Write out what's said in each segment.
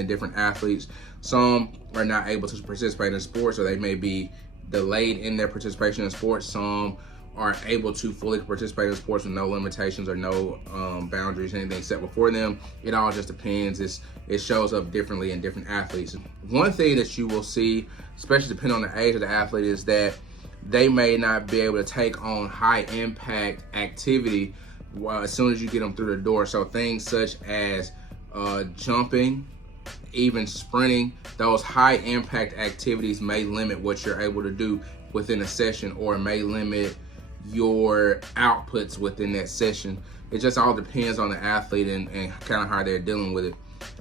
and different athletes. Some are not able to participate in sports, or they may be delayed in their participation in sports. Some are able to fully participate in sports with no limitations or no boundaries, anything set before them. It all just depends. It shows up differently in different athletes. One thing that you will see, especially depending on the age of the athlete, is that they may not be able to take on high impact activity as soon as you get them through the door. So things such as jumping, even sprinting, those high impact activities may limit what you're able to do within a session, or may limit your outputs within that session. It just all depends on the athlete and kind of how they're dealing with it.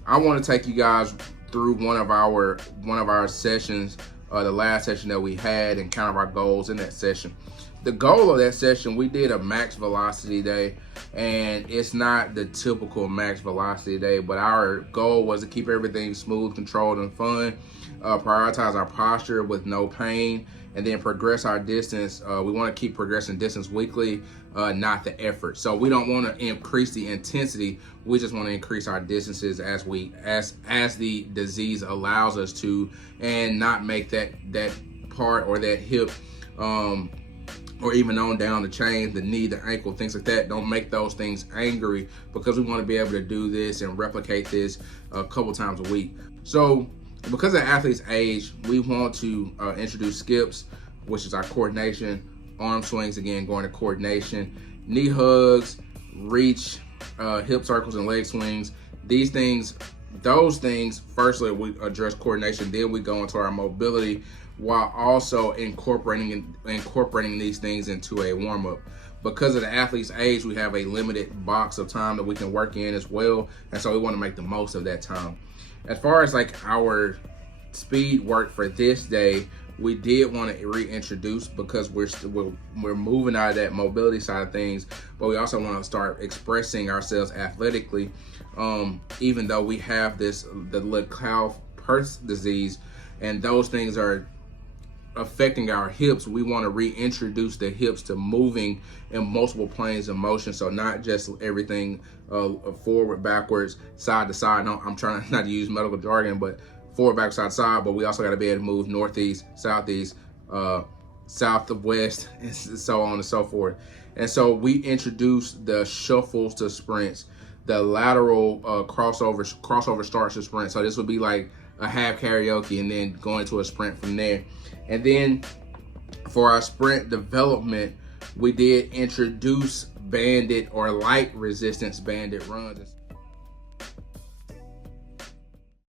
I want to take you guys through one of our sessions, the last session that we had, and kind of our goals in that session. The goal of that session, we did a max velocity day, and it's not the typical max velocity day, but our goal was to keep everything smooth, controlled, and fun, prioritize our posture with no pain, and then progress our distance. We want to keep progressing distance weekly, not the effort. So we don't want to increase the intensity. We just want to increase our distances as the disease allows us to, and not make that part or that hip, or even on down the chain, the knee, the ankle, things like that. Don't make those things angry, because we want to be able to do this and replicate this a couple times a week. So because of the athlete's age, we want to introduce skips, which is our coordination, arm swings, again, going to coordination, knee hugs, reach, hip circles, and leg swings. Those things, firstly, we address coordination, then we go into our mobility, while also incorporating these things into a warm-up. Because of the athlete's age, we have a limited box of time that we can work in as well, and so we want to make the most of that time. As far as like our speed work for this day, we did want to reintroduce, because we're moving out of that mobility side of things, but we also want to start expressing ourselves athletically. Even though we have the Legg-Calvé-Perthes disease, and those things are affecting our hips, we want to reintroduce the hips to moving in multiple planes of motion. So not just everything forward, backwards, side to side. No, I'm trying not to use medical jargon, but forward, back, side to side. But we also got to be able to move northeast, southeast, south to west, and so on and so forth. And so we introduced the shuffles to sprints, the lateral crossover starts to sprint. So this would be like a half karaoke, and then going to a sprint from there. And then for our sprint development, we did introduce banded or light resistance banded runs.